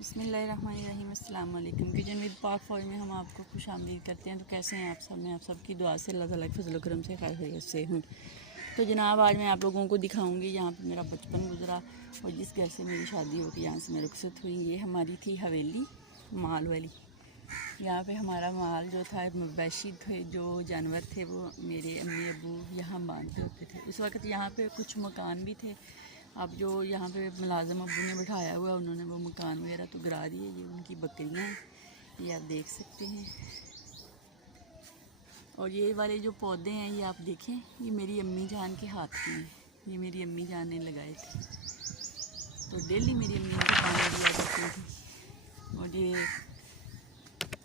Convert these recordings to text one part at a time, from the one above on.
बिस्मिल्लाहिर्रहमानिर्रहीम अस्सलाम वालेकुम। किचन विद पाक फौज में हम आपको खुश आमदीद करते हैं। तो कैसे हैं आप सब? मैं आप सबकी दुआ से अल्लाह ताला के फजल करम से खैरियत से हूँ। तो जनाब आज मैं आप लोगों को दिखाऊंगी यहाँ पे मेरा बचपन गुजरा और जिस घर से मेरी शादी होकर यहाँ से मैं रुखसत हुई। ये हमारी थी हवेली माल वाली। यहाँ पे हमारा माल जो था, मवेशी थे, जो जानवर थे, वो मेरे अम्मी अबू यहाँ बांधते होते थे। उस वक़्त यहाँ पे कुछ मकान भी थे। अब जो यहाँ पे मुलाज़िम अबू ने बिठाया हुआ, उन्होंने वो मकान वगैरह तो गिरा दिए। ये उनकी बकरियाँ हैं, ये आप देख सकते हैं। और ये वाले जो पौधे हैं, ये आप देखें, ये मेरी अम्मी जान के हाथ के हैं। ये मेरी अम्मी जान ने लगाए थे, तो डेली मेरी अम्मी को पानी दिया करती थी। और ये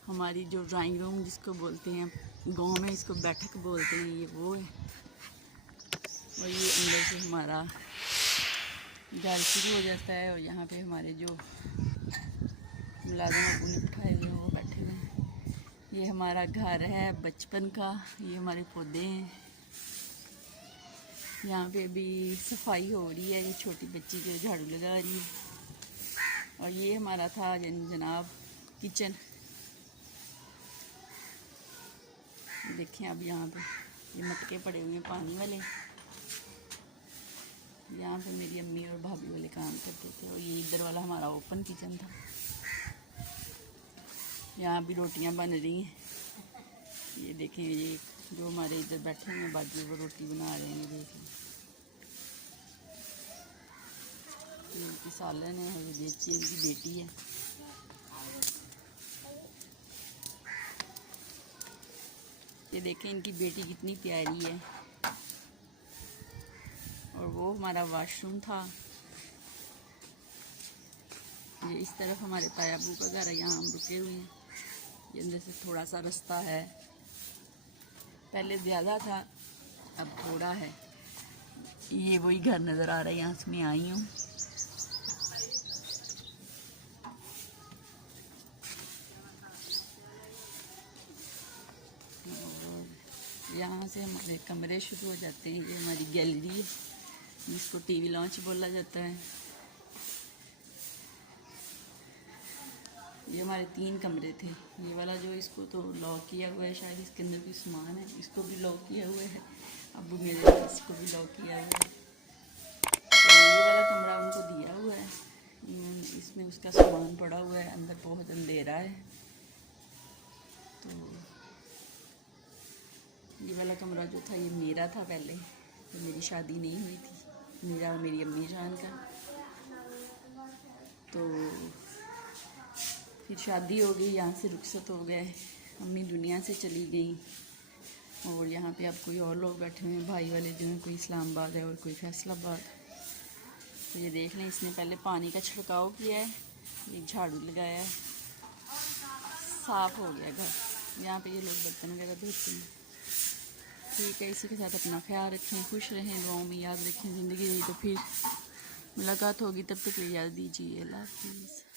हमारी जो ड्राइंग रूम जिसको बोलते हैं, गांव में इसको बैठक बोलते हैं, ये वो है। और ये अंदर से हमारा घर शुरू हो जाता है। और यहाँ पे हमारे जो मुलाज़िम अबू ने बिठाए हुए हैं वो बैठे हुए हैं। ये हमारा घर है बचपन का। ये हमारे पौधे हैं। यहाँ पे अभी सफाई हो रही है। ये छोटी बच्ची जो झाड़ू लगा रही है। और ये हमारा था जनाब किचन। देखें अब यहाँ पे ये मटके पड़े हुए हैं पानी वाले। यहाँ पे मेरी अम्मी और भाभी वाले काम करते थे। और ये इधर वाला हमारा ओपन किचन था। यहाँ भी रोटियाँ बन रही हैं। ये देखें, ये जो हमारे इधर बैठे हैं बाजू, वो रोटी बना रहे हैं। देखें, ये इनकी सालन है। ये देखिए, इनकी बेटी है। ये देखें, इनकी बेटी कितनी प्यारी है। और वो हमारा वाशरूम था। ये इस तरफ हमारे तायाबू का घर है, यहाँ हम रुके हुए हैं। ये अंदर से थोड़ा सा रास्ता है, पहले ज़्यादा था अब थोड़ा है। ये वही घर नज़र आ रहा है, यहाँ से मैं आई हूँ। यहाँ से हमारे कमरे शुरू हो जाते हैं। ये हमारी गैलरी है, जिसको टीवी लॉन्च बोला जाता है। ये हमारे 3 कमरे थे। ये वाला जो, इसको तो लॉक किया हुआ है, शायद इसके अंदर भी सामान है। इसको भी लॉक किया हुआ है। अब मेरे इसको भी लॉक किया हुआ है। तो ये वाला कमरा उनको दिया हुआ है। इसमें उसका सामान पड़ा हुआ है। अंदर बहुत अंधेरा है। तो ये वाला कमरा जो था, ये मेरा था पहले, तो मेरी शादी नहीं हुई थी, मेरा और मेरी अम्मी जान का। तो फिर शादी हो गई, यहाँ से रुखसत हो गए, अम्मी दुनिया से चली गई। और यहाँ पे अब कोई और लोग बैठे हुए हैं, भाई वाले जो हैं, कोई इस्लामाबाद है और कोई फैसलाबाद। तो ये देख लें, इसने पहले पानी का छिड़काव किया है, एक झाड़ू लगाया है, साफ़ हो गया घर। यहाँ पे ये लोग बर्तन वगैरह धोते हैं। ठीक है, इसी के साथ अपना ख्याल रखें, खुश रहें, दुआओं में याद रखें। ज़िंदगी रही तो फिर मुलाकात होगी, तब तक याद दीजिए। अल्लाह हाफ़िज़।